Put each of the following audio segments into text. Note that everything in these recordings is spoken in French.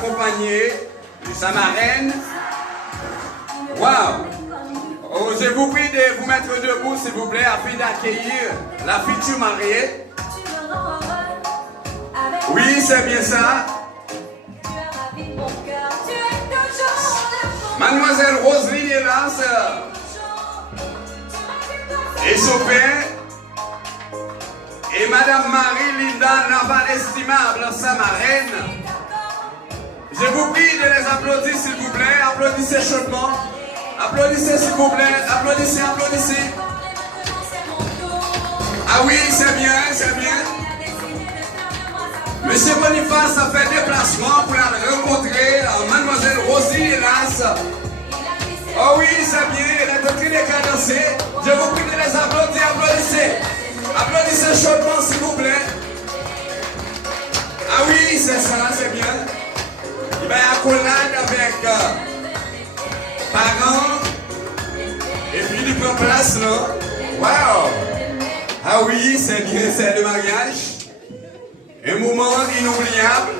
accompagné de sa marraine. Waouh! Oh, je vous prie de vous mettre debout, s'il vous plaît, afin d'accueillir la future mariée. Oui, c'est bien ça. Mademoiselle Roselyne Hélas et son père. Et Madame Marie-Linda Naval Estimable, sa marraine. Je vous prie de les applaudir, s'il vous plaît. Applaudissez chaudement. Applaudissez, s'il vous plaît. Applaudissez, applaudissez. Ah oui, c'est bien, c'est bien. Monsieur Boniface a fait déplacement pour rencontrer Mademoiselle Rosie Hélas. Oh oui, c'est bien. Elle est en train de cadencer. Je vous prie de les applaudir. Applaudissez. Applaudissez chaudement, s'il vous plaît. Ah oui, c'est ça, c'est bien. Il va y avoir accolade avec parents. Et puis il prend place là. Waouh! Ah oui, c'est bien, c'est le mariage. Un moment inoubliable.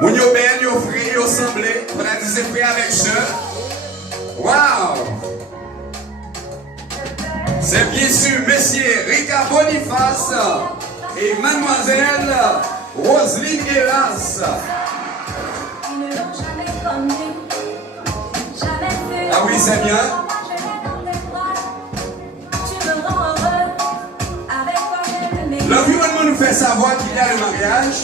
Moun yo ben, yo frère, yo semblé. On a des frères avec sœurs. Waouh! C'est bien sûr Monsieur Rika Boniface et Mademoiselle Roselyne Hélas. Ah oui, c'est bien. L'environnement nous fait savoir qu'il y a le mariage.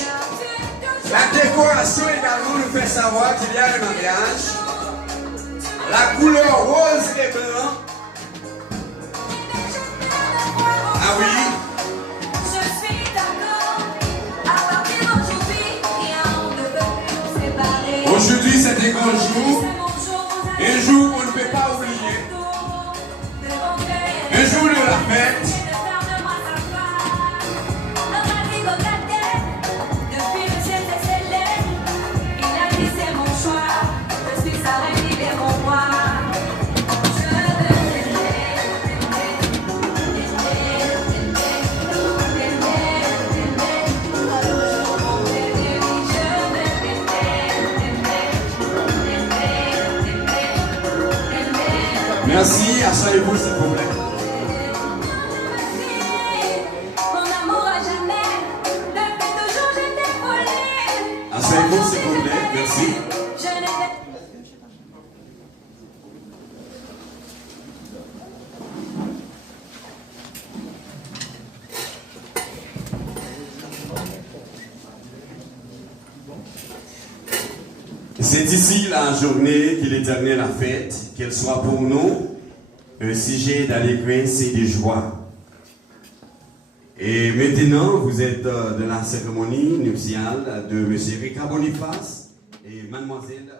La décoration également nous fait savoir qu'il y a le mariage. La couleur rose et blanc. Ah oui. Je suis d'accord. À partir d'aujourd'hui, rien ne peut plus nous séparer. Aujourd'hui, c'est un grand jour. Un jour qu'on ne peut pas oublier. Un jour de la fête. Merci, asseyez-vous s'il vous plaît. Asseyez-vous s'il vous plaît, merci. C'est ici la journée qu'il éternelle la fête, qu'elle soit pour nous un sujet d'allégresse et de joie. Et maintenant, vous êtes de la cérémonie nuptiale de M. Rika Boniface et Mademoiselle